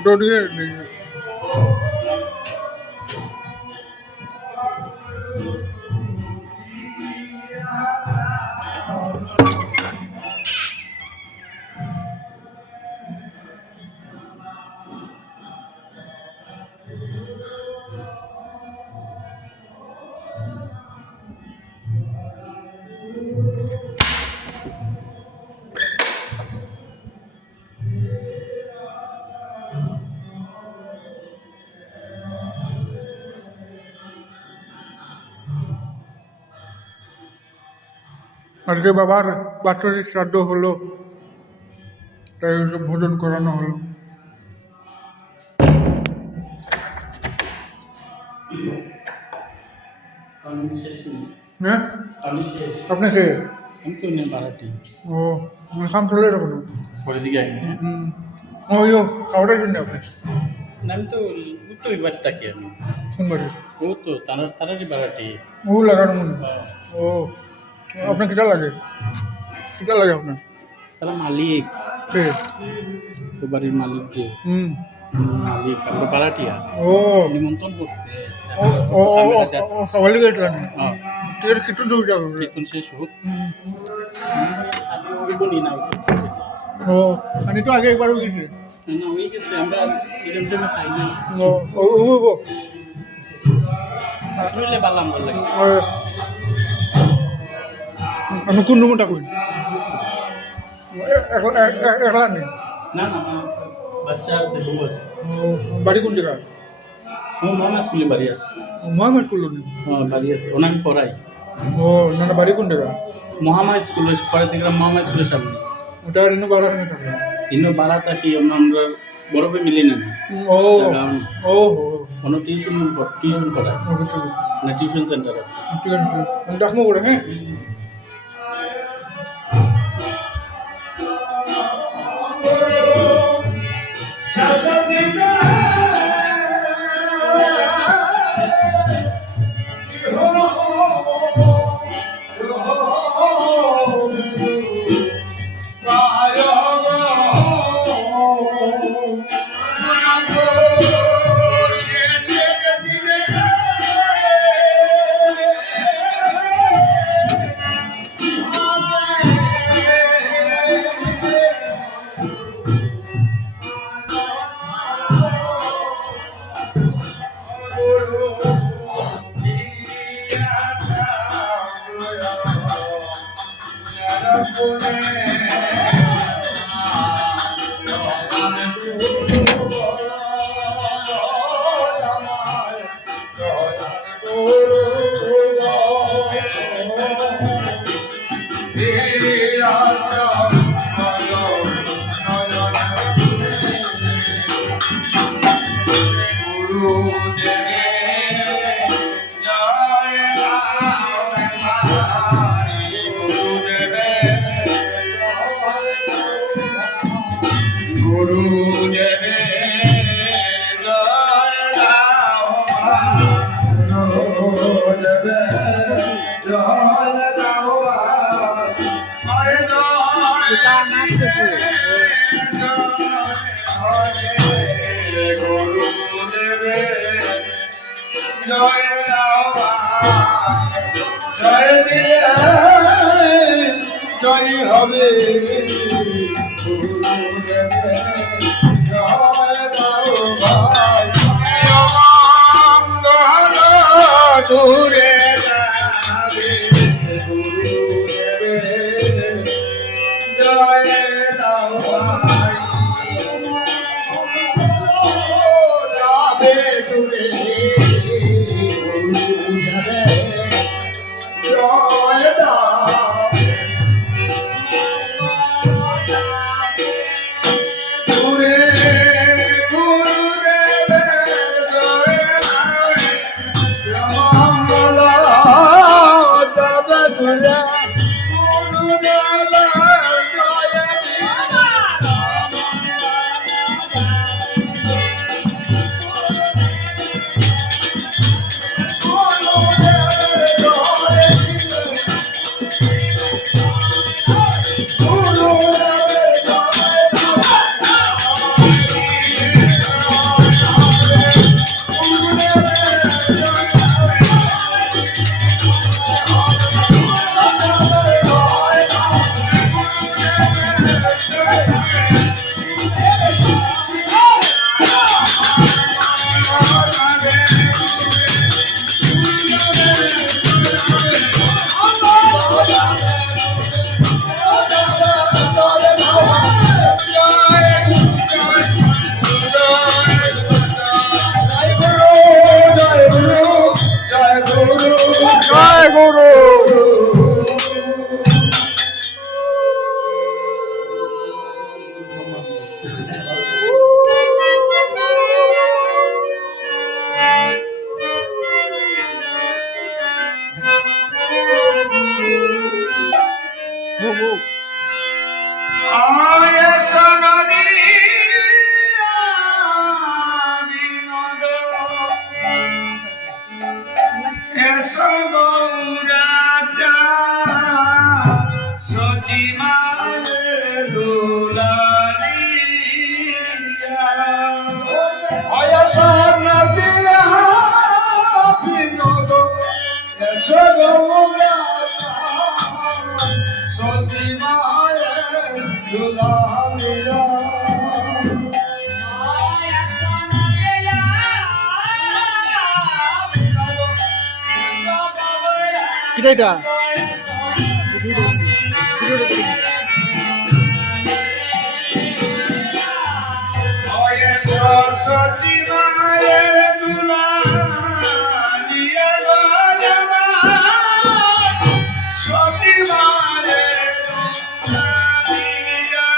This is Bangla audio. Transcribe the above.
ওটা দিয়ে আজকে বাবার বাৎসরিক শ্রাদ্ধ হলো, তাই ভোজন করানো হলো। হ্যাঁ আপনি সে আমি তো নেই বাড়াটি ও কাম চলে এরকম পরে দিকে আগে ওই খাওয়াটার জন্য আপনি আমি তো তো এবার থাকি আমি শুনবারি ও তো তারারই বাড়াটি ও লাগানো মনে ও আপনার কিটা লাগে কিটা লাগে আপনার তারা মালিক সে ও বাড়ির মালিক যে মালিক আমরা বাড়াটিয়া ও নিমন্ত্রণ করছে ও ও ও সবাই গেছিলেন এর কিছু দূর যাবে কীর্তন শেষ হোক আমি ওই বলি না ও আমি তো আগে একবারও গেছি না হয়ে গেছে আমরা এরকম খাই না ও ও ও আসলে বালাম ভালো লাগে আমি কোন রুমটা করি একলা নেই না না বাচ্চা আছে বস বাড়ি কোন জায়গা ও মামা স্কুলে বাড়ি আছে মহামেড করলো নি হ্যাঁ বাড়ি আছে ওনাকে পড়াই ও না না বাড়ি কোন জায়গা মহামা স্কুলের পরে থেকে মহামা স্কুলের সামনে ওটা ইনো বাড়া কেন থাকে ইনো বাড়া থাকি আমরা বড় ফ্যামিলি না ও ও কোনো টিউশন করায় না টিউশন সেন্টার আছে ঠিক আছে ডাকমো করে হ্যাঁ জয় হবে দূরে কিটা এটা সচিবায়ের দুলা দিয়া গো জামাই, সচিবায়ের দুলা দিয়া